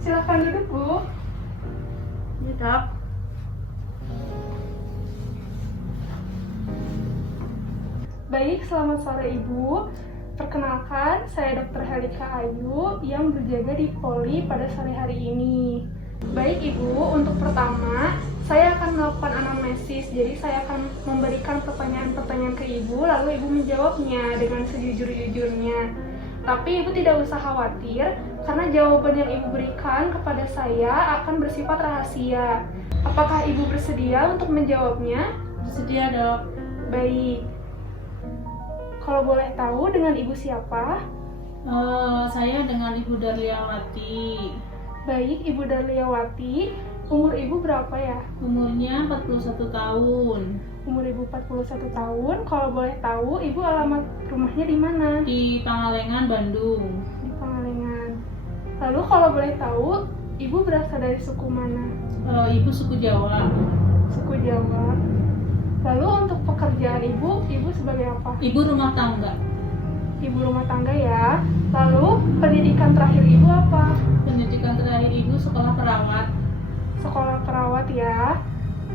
Silakan duduk, Bu. Iya, Dok. Baik, selamat sore Ibu. Perkenalkan, saya Dr. Helika Ayu yang berjaga di Poli pada sore hari ini. Baik Ibu, untuk pertama, saya akan melakukan anamnesis. Jadi saya akan memberikan pertanyaan-pertanyaan ke Ibu, lalu Ibu menjawabnya dengan sejujur-jujurnya. Tapi Ibu tidak usah khawatir, karena jawaban yang Ibu berikan kepada saya akan bersifat rahasia. Apakah Ibu bersedia untuk menjawabnya? Bersedia, Dok. Baik. Kalau boleh tahu dengan Ibu siapa? Saya dengan Ibu Darliawati. Baik, Ibu Darliawati. Umur Ibu berapa ya? Umurnya 41 tahun. Umur Ibu 41 tahun. Kalau boleh tahu, Ibu alamat rumahnya di mana? Di Pangalengan, Bandung. Di Pangalengan. Lalu kalau boleh tahu, Ibu berasal dari suku mana? Ibu suku Jawa. Suku Jawa. Lalu untuk pekerjaan Ibu sebagai apa? Ibu rumah tangga. Ibu rumah tangga ya. Lalu pendidikan terakhir Ibu apa? Pendidikan terakhir Ibu sekolah perawat. Sekolah perawat ya.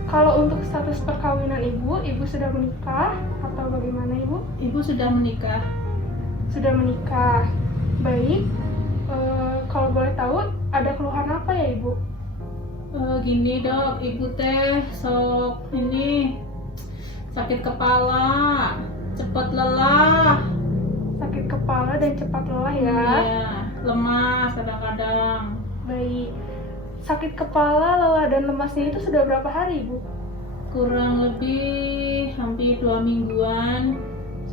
Kalau untuk status perkawinan Ibu sudah menikah atau bagaimana Ibu? Ibu sudah menikah. Sudah menikah. Baik. Kalau boleh tahu, ada keluhan apa ya Ibu? Gini, Dok, Ibu teh sok ini sakit kepala, cepat lelah. Sakit kepala dan cepat lelah ya. Iya, lemas kadang-kadang. Baik. Sakit kepala, lelah dan lemasnya itu sudah berapa hari Ibu? Kurang lebih hampir 2 mingguan.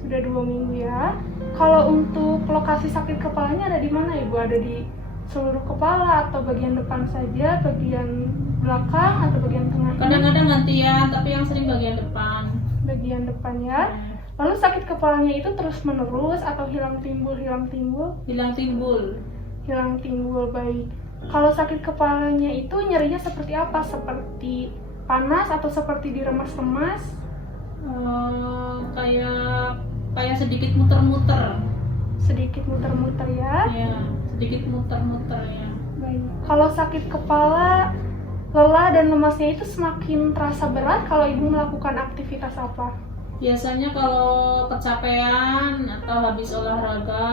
Sudah 2 minggu ya. Kalau untuk lokasi sakit kepalanya ada di mana Ibu? Ada di seluruh kepala atau bagian depan saja, bagian belakang atau bagian tengah? Kadang-kadang gantian, tapi yang sering bagian depan. Bagian depan ya. Lalu sakit kepalanya itu terus menerus atau hilang timbul? Hilang timbul. Hilang timbul, baik. Kalau sakit kepalanya itu nyerinya seperti apa? Seperti panas atau seperti diremas-remas? Kayak sedikit muter-muter. Sedikit muter-muter ya. Ya, sedikit muter-muter ya. Baik. Kalau sakit kepala, lelah dan lemasnya itu semakin terasa berat kalau Ibu melakukan aktivitas apa? Biasanya kalau kecapean atau habis olahraga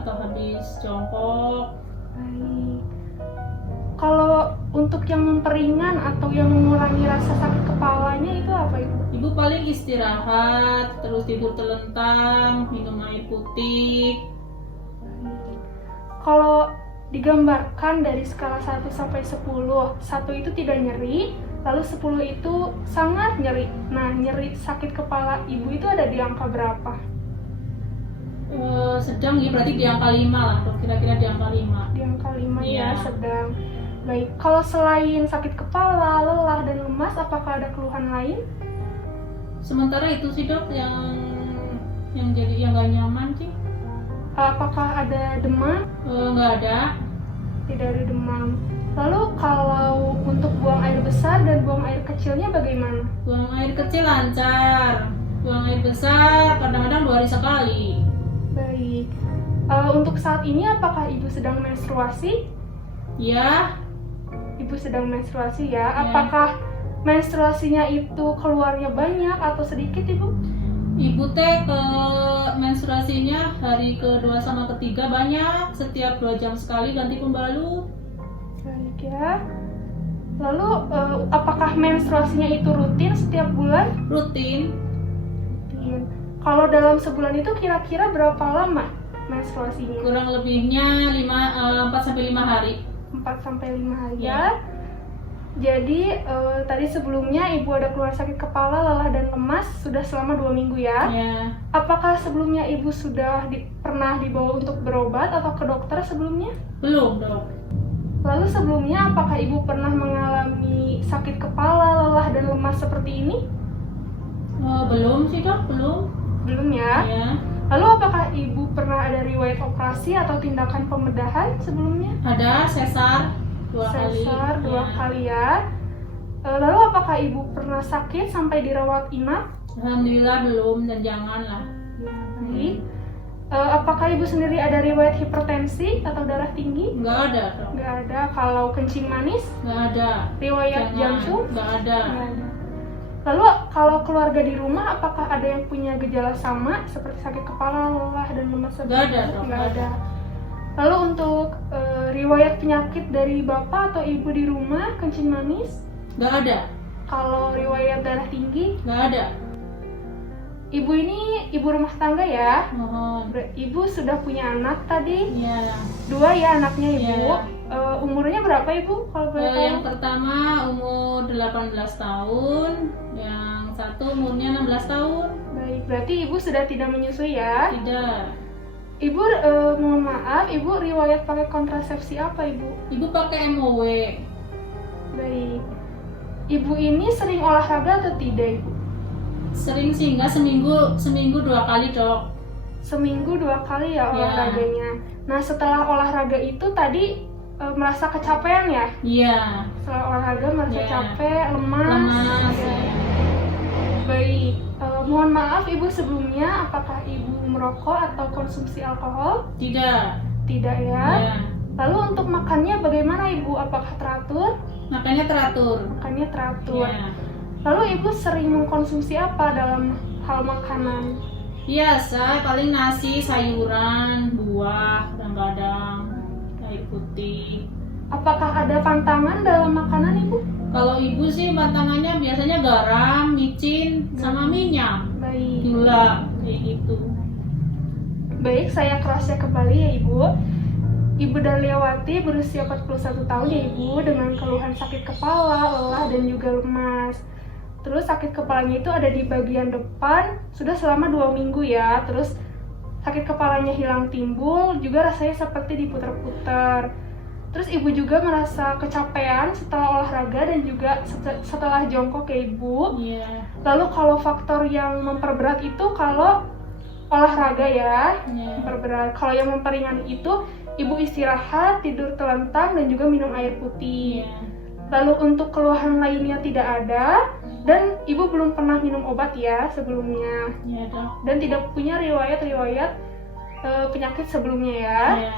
atau habis jongkok. Baik. Kalau untuk yang memperingan atau yang mengurangi rasa sakit kepalanya itu apa Ibu? Ibu paling istirahat, terus tidur telentang, minum air putih. Kalau digambarkan dari skala 1 sampai 10, 1 itu tidak nyeri, lalu 10 itu sangat nyeri. Nah, nyeri sakit kepala Ibu itu ada di angka berapa? Sedang ya, berarti di angka 5 lah, kira-kira di angka 5. Di angka 5 ya, Iya. sedang. Baik, kalau selain sakit kepala, lelah, dan lemas, apakah ada keluhan lain? Sementara itu sih, Dok, yang gak nyaman sih. Apakah ada demam? Nggak ada. Tidak ada demam. Lalu kalau untuk buang air besar dan buang air kecilnya bagaimana? Buang air kecil lancar, buang air besar kadang-kadang 2 hari sekali. Baik. Untuk saat ini apakah Ibu sedang menstruasi? Ya, Ibu sedang menstruasi ya. Ya. Apakah menstruasinya itu keluarnya banyak atau sedikit Ibu? Ibu teh ke menstruasinya hari kedua sama ketiga banyak, setiap 2 jam sekali ganti pembalut. Baik ya. Lalu apakah menstruasinya itu rutin setiap bulan? Rutin. Rutin. Kalau dalam sebulan itu kira-kira berapa lama menstruasinya? Kurang lebihnya 4-5 hari. 4-5 hari Ya. ya. Jadi tadi sebelumnya Ibu ada keluar sakit kepala, lelah dan lemas sudah selama 2 minggu ya. Ya. Apakah sebelumnya Ibu sudah pernah dibawa untuk berobat atau ke dokter sebelumnya? Belum, Dok. Lalu sebelumnya apakah Ibu pernah mengalami sakit kepala, lelah dan lemas seperti ini? Belum sih, Dok, belum. Belum ya. Ya. Lalu apakah Ibu pernah ada riwayat operasi atau tindakan pembedahan sebelumnya? Ada sesar 2 kali. Sesar 2 kali ya. Lalu apakah Ibu pernah sakit sampai dirawat inap? Alhamdulillah belum, dan janganlah. Ya, baik. Apakah Ibu sendiri ada riwayat hipertensi atau darah tinggi? Nggak ada, Dok. Nggak Nggak ada. Kalau kencing manis? Nggak ada. Riwayat jantung? Nggak ada. Nggak ada. Lalu kalau keluarga di rumah, apakah ada yang punya gejala sama seperti sakit kepala, lelah, dan lemas? Nggak ada, dok. Nggak ada. Lalu untuk riwayat penyakit dari bapak atau ibu di rumah, kencing manis? Nggak ada. Kalau riwayat darah tinggi? Nggak ada. Ibu ini ibu rumah tangga ya? Mohon. Ibu sudah punya anak tadi? Iya. 2 ya anaknya ibu. Iya. Umurnya berapa ibu kalau boleh tahu? Yang pertama umur 18 tahun, yang satu umurnya 16 tahun. Baik, berarti ibu sudah tidak menyusui ya? Tidak. Ibu mohon maaf, ibu riwayat pakai kontrasepsi apa ibu? Ibu pakai MOW. Baik. Ibu ini sering olahraga atau tidak ibu? Sering sih, enggak, seminggu 2 kali, dok. Seminggu 2 kali ya Ya. olahraganya. Nah setelah olahraga itu tadi merasa kecapean ya? Iya. Setelah olahraga merasa Ya. capek, lemas. Lemas. Ya. Ya. Baik, mohon maaf ibu sebelumnya, apakah ibu merokok atau konsumsi alkohol? Tidak. Tidak ya. Ya. Lalu untuk makannya bagaimana ibu? Apakah teratur? Makanya teratur. Makannya teratur. Ya. Lalu ibu sering mengkonsumsi apa dalam hal makanan? Biasa, paling nasi, sayuran, buah, kadang-kadang air putih. Apakah ada pantangan dalam makanan ibu? Kalau ibu sih pantangannya biasanya garam, micin, sama minyak, Baik. gula, kayak gitu. Baik, saya cross-check kembali ya ibu. Ibu Darliawati berusia 41 tahun ya ibu, dengan keluhan sakit kepala, lelah, dan juga lemas. Terus sakit kepalanya itu ada di bagian depan, sudah selama 2 minggu ya. Terus sakit kepalanya hilang timbul, juga rasanya seperti diputar-putar. Terus ibu juga merasa kecapean setelah olahraga dan juga setelah jongkok ya ibu. Iya. Lalu kalau faktor yang memperberat itu kalau olahraga ya, Iya. memperberat. Kalau yang memperingan itu ibu istirahat, tidur telentang, dan juga minum air putih. Iya. Lalu untuk keluhan lainnya tidak ada, dan ibu belum pernah minum obat ya sebelumnya, Iya, dok. dan tidak punya riwayat penyakit sebelumnya ya. Iya.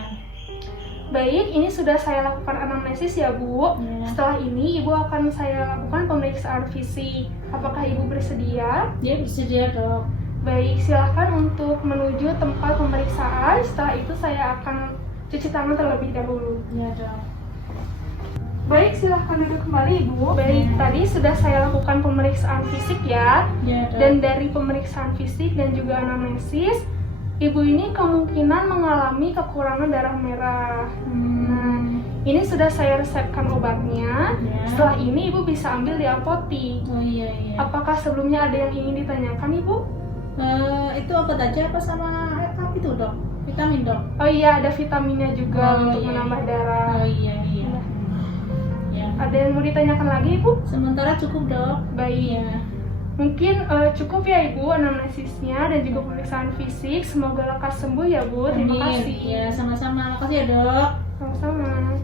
Baik, ini sudah saya lakukan anamnesis ya Bu. Iya. Setelah ini ibu akan saya lakukan pemeriksaan fisik. Apakah ibu bersedia? Dia bersedia, dok. Baik, silahkan untuk menuju tempat pemeriksaan. Setelah itu saya akan cuci tangan terlebih dahulu. Iya, dok. Baik, silahkan duduk kembali Ibu. Baik, tadi sudah saya lakukan pemeriksaan fisik ya. Iya, dok. Dan dari pemeriksaan fisik dan juga anamnesis, Ibu ini kemungkinan mengalami kekurangan darah merah. Nah, ini sudah saya resepkan obatnya. Ya. Setelah ini Ibu bisa ambil di apotik. Oh iya, iya. Apakah sebelumnya ada yang ingin ditanyakan Ibu? Itu obat aja apa sama apa itu, dok? Vitamin, dok? Oh iya, ada vitaminnya juga Oh, untuk iya, menambah iya. darah. Oh iya, iya. Ya. Ada yang mau ditanyakan lagi Ibu? Sementara cukup, dok. Baik. Iya. Mungkin cukup ya Ibu anamnesisnya dan juga pemeriksaan fisik. Semoga lekas sembuh ya Bu. Terima Amin. kasih. Ya, sama-sama. Makasih ya, dok. Sama-sama.